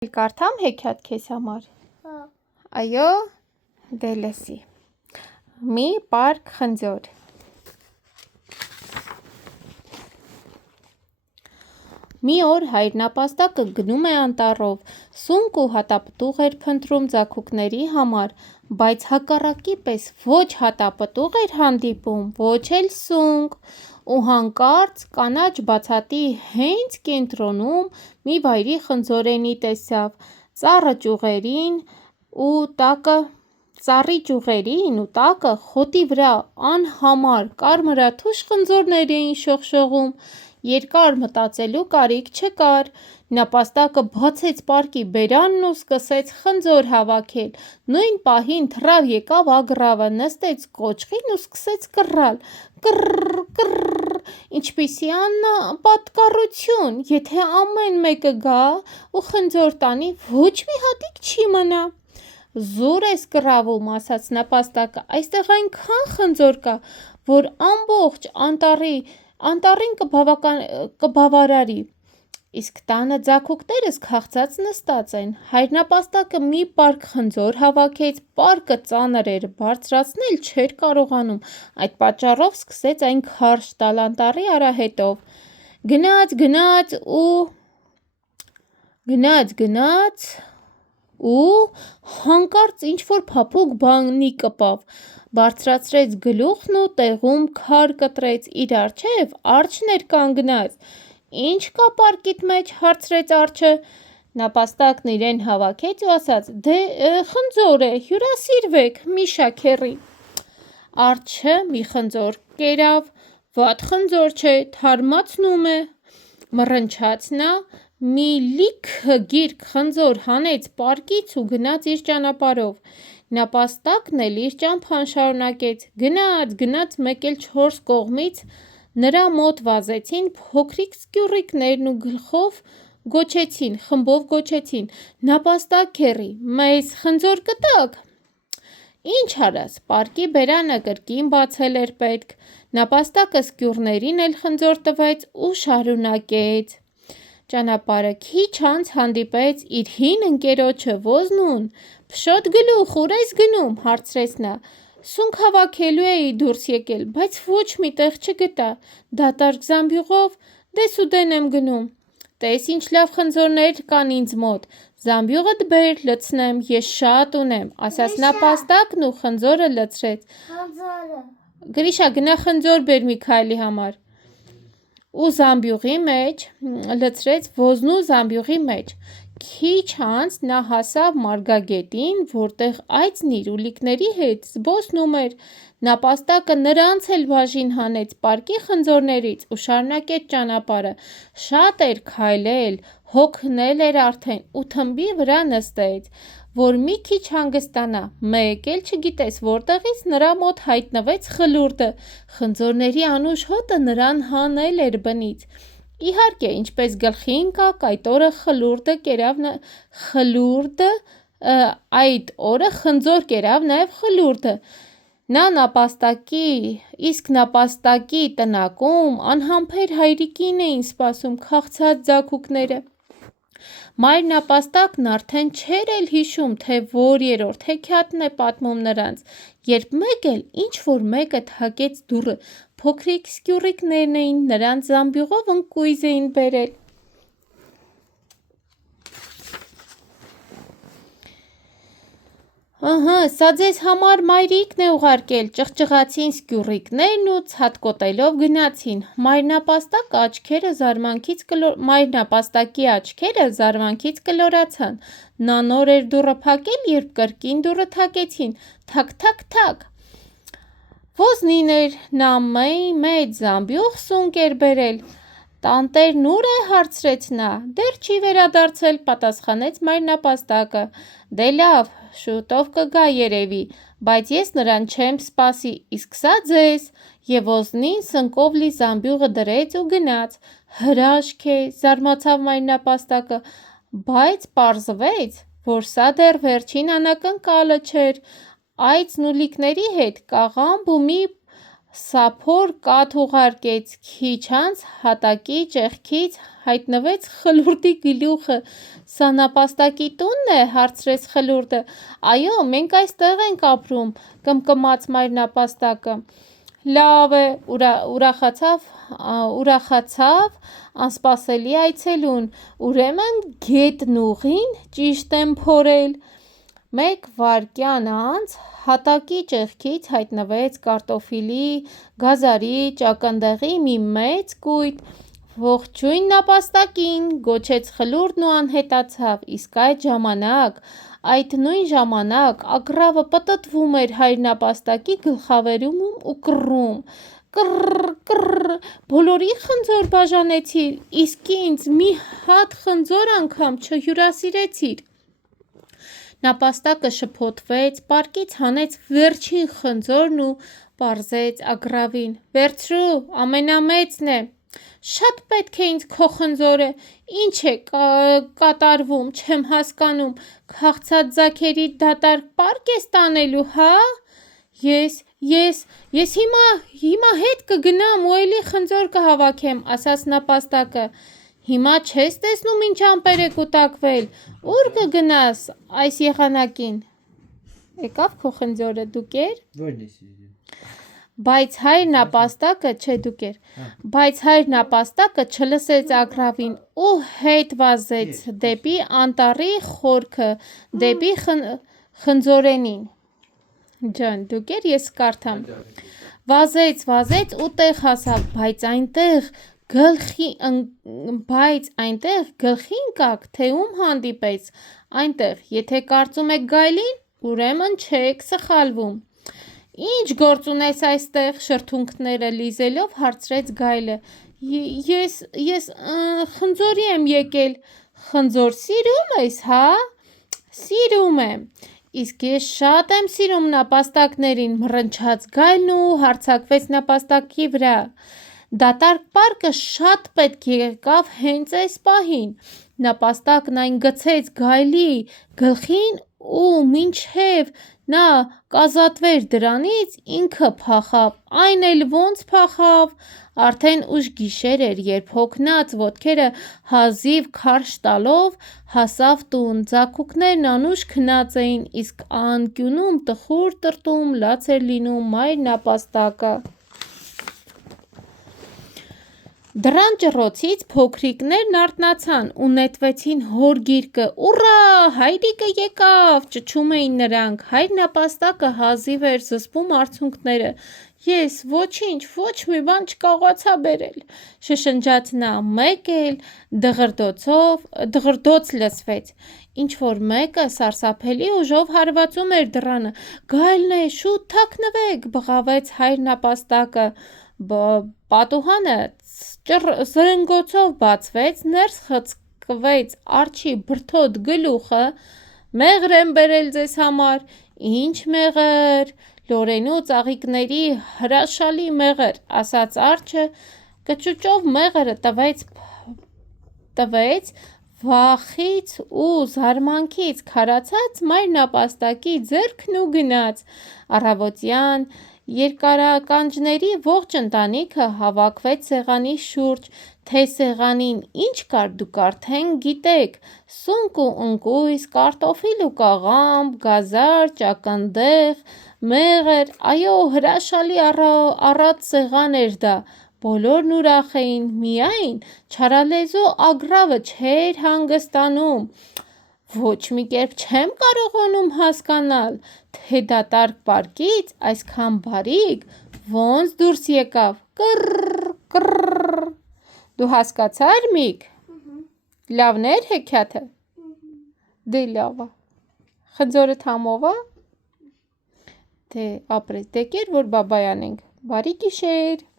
Կարդամ հեքիաթ քեզ համար։ Հա։ Այո, դե լսի։ Մի պարկ խնձոր։ Մի օր հայրնապաստակը գնում է անտառով, սունկ ու հատապտուղ էր փնտրում ձագուկների համար, բայց հակառակի պես ոչ հատապտուղ էր հանդիպում, ոչ էլ սունկ, ու հանկարծ կանաչ բացատի հենց կենտրոնում մի վայրի խնձորենի տեսավ, ծառի ճյուղերին ու տակը խոտի վրա անհամար կարմրաթույժ խնձորներ էին շողշողում, երկար մտածելու կարիք չկար, նապաստակը բացեց պարկի բերանն ու սկսեց խնձոր հավաքել, նույն պահին թռավ եկավ ագռավը, նստեց կոճղին ու սկսեց կռալ, կռ, կռ, ինչպիսի անպատկառություն, եթե ամեն մեկը գա ու խնձոր տանի, ոչ մի հատիկ չի մնա։ Զուր ես կռավում, ասաց նապաստակը, այստեղ այնքան խնձոր կա, որ ամբողջ անտառին կբավարարի, իսկ տանը ձագուկներս քաղցած նստած են։ Հայրնապաստակը մի պարկ խնձոր հավաքեց, պարկը ծանր էր, բարձրացնել չէր կարողանում, այդ պատճառով սկսեց այն քարշ տալ անտառի արահետով, գնաց ու հանկարծ ինչ-որ փափուկ բանի կպավ, բարձրացրեց գլուխն ու տեղում քար կտրեց, իր առջև արջն էր կանգնած։ Ի՞նչ կա պարկիդ մեջ, հարցրեց արջը։ Նապաստակն իրեն հավաքեց ու ասաց. դե խնձոր է, հյուրասիրվեք, Միշա քեռի։ Արջը մի խնձոր կերավ, վատ խնձոր չէ, թարմացնում է, մռնչաց նա, մի լիքը գիրք խնձոր հանեց պարկից ու գնաց իր ճանապարհով։ Նապաստակն էլ իր ճամփան շարունակեց, գնաց, մեկ էլ 4 կողմից նրա մոտ վազեցին փոքրիկ սկյուռիկներն ու խմբով գոչեցին. նապաստակ քեռի, մեզ խնձոր կտա՞ք։ Ինչ արած, պարկի բերանը կրկին բացել էր պետք, նապաստակը սկյուռներին էլ խնձոր տվեց ու շարունակեց ճանապարհը, քիչ անց հանդիպեց իր հին ընկերոջը Ոզնուն։ Փշոտ գլուխ, ուր ես գնում, հարցրեց նա։ Սունկ հավաքելու էի դուրս եկել, բայց ոչ մի տեղ չգտա, դատարկ զամբյուղով դեսուդեն եմ գնում։ Տես ինչ լավ խնձորներ կան ինձ մոտ, զամբյուղդ բեր, լցնեմ, ես շատ ունեմ, ասաց նապաստակն ու խնձորը լցրեց։ Գրիշա, գնա խնձոր բեր Միքայելի համար։ Ու զամբյուղի մեջ լցրեց Ոզնու զամբյուղի մեջ։ Քիչ անց նա հասավ մարգագետին, որտեղ այծն իր ուլիկների հետ զբոսնում էր։ Նապաստակը նրանց էլ բաժին հանեց պարկի խնձորներից ու շարունակեց ճանապարհը։ Շատ էր քայլել, հոգնել էր արդեն ու թմբի վրա նստեց, որ մի քիչ հանգստանա, մեկ էլ չգիտես որտեղից նրա մոտ հայտնվեց խլուրդը։ Խնձորների անուշ հոտը նրան հանել էր բնից։ Իհարկե, ինչպես գլխի ընկավ, այդ օրը խնձոր կերավ նաև խլուրդը։ Իսկ նապաստակի տնակում անհամբեր հայրիկին էին սպասում քաղցած ձագուկները։ Մայրնապաստակն արդեն չէր էլ հիշում, թե որ երրորդ հեքիաթն է պատմում նրանց, երբ մեկ էլ ինչ-որ մեկը թակեց դուռը, փոքրիկ սկյուռիկներն էին, նրանց զամբյուղով ընկույզ էին բերել։ Սա ձեզ համար մայրիկն է ուղարկել, ճղճղացին սկյուռիկներն ու ցատկոտելով գնացին։ Մայրնապաստակի աչքերը զարմանքից կլորացան։ Նա նոր էր դուռը փակել, երբ կրկին դուռը թակեցին, թակ, թակ, թակ։ Ոզնին էր, նա մեծ զամբյուղ սունկ էր բերել։ Տանտերն ուր է, հարցրեց նա։ Դեռ չի վերադարձել, պատասխանեց մայրնապաստակը։ Դե լավ, շուտով կգա երևի, բայց ես նրան չեմ սպասի, իսկ սա ձեզ։ Եվ Ոզնին սնկով լի զամբյուղը դրեց ու գնաց։ Հրաշք է, զարմացավ մայրնապաստակը, բայց պարզվեց, որ սա դեռ վերջին անակնկալը չէր։ Այծն ուլիկների հետ կաղամբ ու մի Սափոր կաթ ուղարկեց, քիչ անց հատակի ճեղքից հայտնվեց Խլուրդի գլուխը։ Սա նապաստակի տունն է, հարցրեց Խլուրդը։ Այո, մենք այստեղ ենք ապրում, կմկմաց մայր նապաստակը։ Լավ է, ուրախացավ անսպասելի այցելուն, ուրեմն գետն ուղին ճիշտ եմ փորել։ 1 վայրկյան անց հատակի ճեղքից հայտնվեց կարտոֆիլի, գազարի, ճակնդեղի մի մեծ կույտ։ Ողջույն նապաստակին, գոչեց Խլուրդն ու անհետացավ, իսկ այդ նույն ժամանակ ագռավը պտտվում էր հայր նապաստակի գլխավերևում ու կռում. կռ, բոլորի խնձոր բաժանեցիր, իսկ ինձ մի հատ խնձոր անգամ չհյուրասիրեցիր։ Նապաստակը շփոթվեց, պարկից հանեց վերջին խնձորն ու պարզեց ագռավին. վերցրու, ամենամեծն է։ Շատ պետք է ինձ քո խնձորը, ինչ է կատարվում, չեմ հասկանում, քաղցած ձագերիդ դատարկ պարկ ես տանելու, հա։ Ես հիմա հետ կգնամ ու էլի խնձոր կհավաքեմ, ասաց նապաստակը։ Հիմա չես տեսնում ինչ ամպեր է կուտակվել, ուր կգնաս այս եղանակին։ Եկավ քո խնձորը, դուկեր։ Որն է սիրում։ Բայց հայր նապաստակը չլսեց ագռավին ու հետ վազեց դեպի անտառի խորքը, դեպի խնձորենին։ Ջան, դուկեր, ես կարդամ։ Վազեց ու տեղ հասավ, բայց այնտեղ գլխի ընկաք, թե ում հանդիպեց այնտեղ, եթե կարծում եք գայլին, ուրեմն չեք սխալվում։ Ինչ գործ ունես այստեղ, շրթունքները լիզելով հարցրեց գայլը։ Ես խնձորի եմ եկել։ Խնձոր սիրում ես, հա։ Սիրում եմ։ Իսկ ես շատ եմ սիրում նապաստակներին, մռնչաց գայլն ու հարձակվեց նապաստակի վրա։ Դատարկ պարկը շատ պետք եկավ հենց այս պահին։ Նապաստակն այն գցեց գայլի գլխին ու մինչև նա կազատվեր դրանից, ինքը փախավ, այն էլ ոնց փախավ։ Արդեն ուշ գիշեր էր, երբ հոգնած ոտքերը հազիվ քարշ տալով հասավ տուն։ Ձագուկներն անուշ քնած էին, իսկ անկյունում տխուր տրտում լաց էր լինում մայր նապաստակը։ Դռան ճռոցից փոքրիկներն արթնացան ու նետվեցին հոր գիրկը։ Ուռա, հայրիկը եկավ, ճչում էին նրանք։ Հայր նապաստակը հազիվ էր զսպում արցունքները։ Ես ոչինչ, ոչ մի բան չկարողացա բերել, շշնջաց նա։ Մեկ էլ դղրդոց լսվեց։ Ինչ-որ մեկը սարսափելի ուժով հարվածում էր դռանը։ Գայլն է, շուտ թաքնվեք, բղավեց հայր նապաստակը։ Պատուհանը զրնգոցով բացվեց, ներս խցկվեց արջի բրդոտ գլուխը։ Մեղր եմ բերել ձեզ համար։ Ինչ մեղր։ Լորենու ծաղիկների հրաշալի մեղր, ասաց արջը, կճուճով մեղրը տվեց վախից ու զարմանքից քարացած մայր նապաստակի ձեռքն ու գնաց։ Առավոտյան երկարականջների ողջ ընտանիքը հավաքվեց սեղանի շուրջ, թե սեղանին ինչ կար դուք արդեն գիտեք. սունկ ու ընկույզ, կարտոֆիլ ու կաղամբ, գազար, ճակնդեղ, մեղր, այո, հրաշալի առատ սեղան էր դա։ Բոլորն ուրախ էին, միայն չարալեզու ագռավը չէր հանգստանում։ Ոչ մի կերպ չեմ կարողանում հասկանալ, թե դատարկ պարկից այսքան բարիք ոնց դուրս եկավ։ Կռ։ Դու հասկացա՞ր, Միք։ Լավն էր հեքիաթը։ Դե լավ է։ Խնձորդ համով է։ Դե ապրես, դեկեր որ բաբայանենք։ Բարի գիշեր։